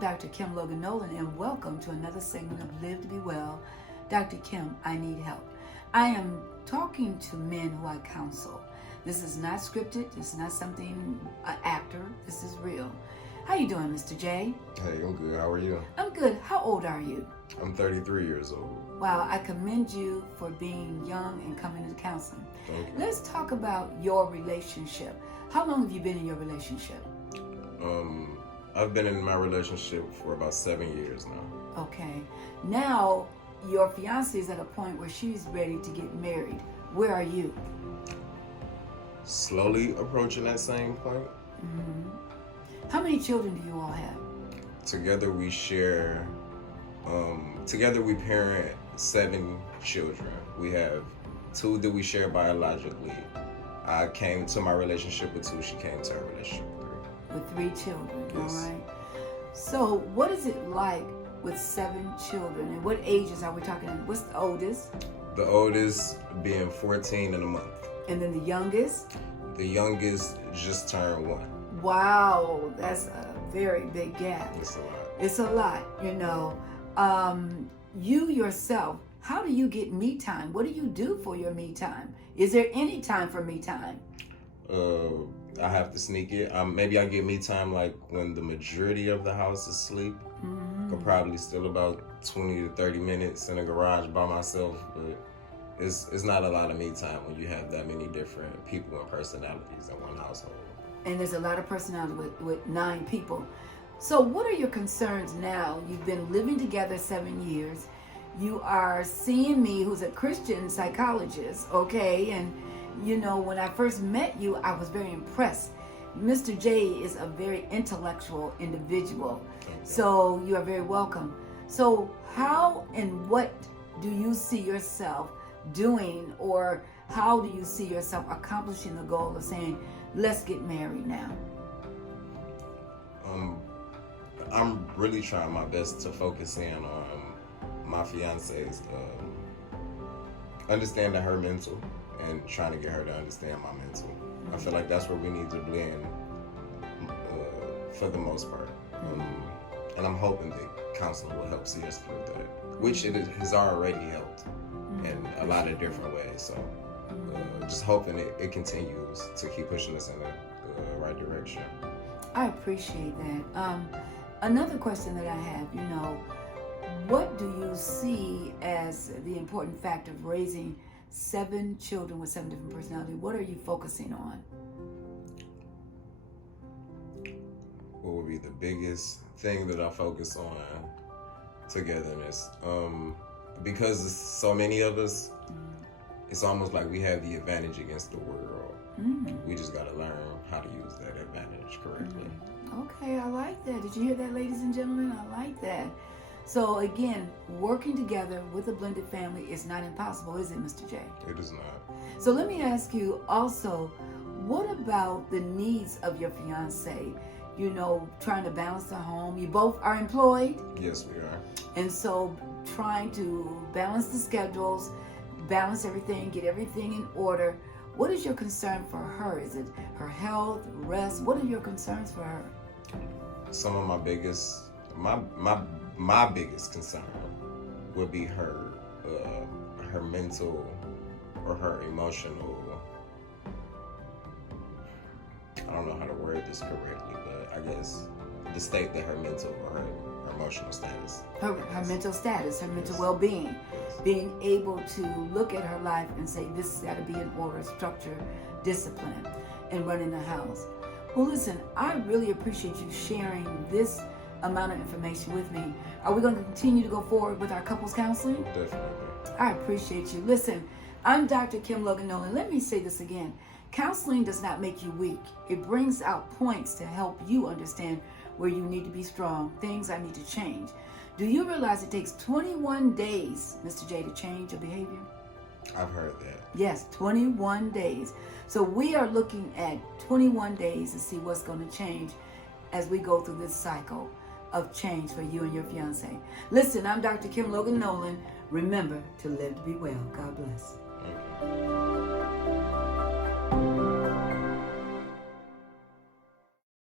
Dr. Kim Logan Nowlin, and welcome to another segment of Live to Be Well. Dr. Kim, I need help. I am talking to men who I counsel. This is not scripted. This is not something an actor. This is real. How you doing, Mr. J? Hey, I'm good. How are you? I'm good. How old are you? I'm 33 years old. Wow, I commend you for being young and coming into counseling. Thank you. Let's talk about your relationship. How long have you been in your relationship? I've been in my relationship for about 7 years now. Okay. Now, your fiance is at a point where she's ready to get married. Where are you? Slowly approaching that same point. Mm-hmm. How many children do you all have? Together we share, together we parent 7 children. We have 2 that we share biologically. I came to my relationship with 2, she came to her relationship with 3. With 3 children, Yes. all right? So what is it like with 7 children? And what ages are we talking? What's the oldest? The oldest being 14 in a month. And then the youngest? The youngest just turned 1. Wow, that's a very big gap. It's a lot. It's a lot, you know. You yourself, how do you get me time? What do you do for your me time? Is there any time for me time? I have to sneak it. Maybe I get me time like when the majority of the house is asleep. Mm-hmm. Could probably still about 20 to 30 minutes in a garage by myself, but it's not a lot of me time when you have that many different people and personalities in one household. And there's a lot of personality with 9 people. So what are your concerns now? You've been living together 7 years. You are seeing me, who's a Christian psychologist, okay? And you know, when I first met you, I was very impressed. Mr. J is a very intellectual individual. So you are very welcome. So how and what do you see yourself doing, or how do you see yourself accomplishing the goal of saying, let's get married now? I'm really trying my best to focus in on my fiance's understanding her mental and trying to get her to understand my mental. I feel like that's where we need to blend for the most part. And I'm hoping that counseling will help see us through that, which it has already helped in a lot of different ways. So just hoping it continues to keep pushing us in the right direction. I appreciate that. Another question that I have, you know, what do you see as the important factor of raising 7 children with 7 different personalities? What are you focusing on? What would be the biggest thing that I focus on? Togetherness. Because there's so many of us, it's almost like we have the advantage against the world. We just got to learn how to use that advantage correctly. Okay, I like that. Did you hear that, ladies and gentlemen? I like that. So again, working together with a blended family is not impossible, is it, Mr. J? It is not. So let me ask you also, what about the needs of your fiance? You know, trying to balance the home. You both are employed? Yes, we are. And so trying to balance the schedules, balance everything, get everything in order. What is your concern for her? Is it her health, rest? What are your concerns for her? Some of my biggest, my biggest concern would be her mental or her emotional. I don't know how to word this correctly, but I guess the state that her mental or her emotional status. Her mental status, her mental well-being, being able to look at her life and say, this has got to be in order, structure, discipline, and running the house. Well, listen, I really appreciate you sharing this amount of information with me. Are we going to continue to go forward with our couples counseling? Definitely. I appreciate you. Listen, I'm Dr. Kim Logan Nowlin. Let me say this again. Counseling does not make you weak. It brings out points to help you understand where you need to be strong, things I need to change. Do you realize it takes 21 days, Mr. J, to change your behavior? I've heard that. Yes, 21 days. So we are looking at 21 days to see what's going to change as we go through this cycle of change for you and your fiance. Listen, I'm Dr. Kim Logan Nowlin. Remember to live to be well. God bless. Thank you.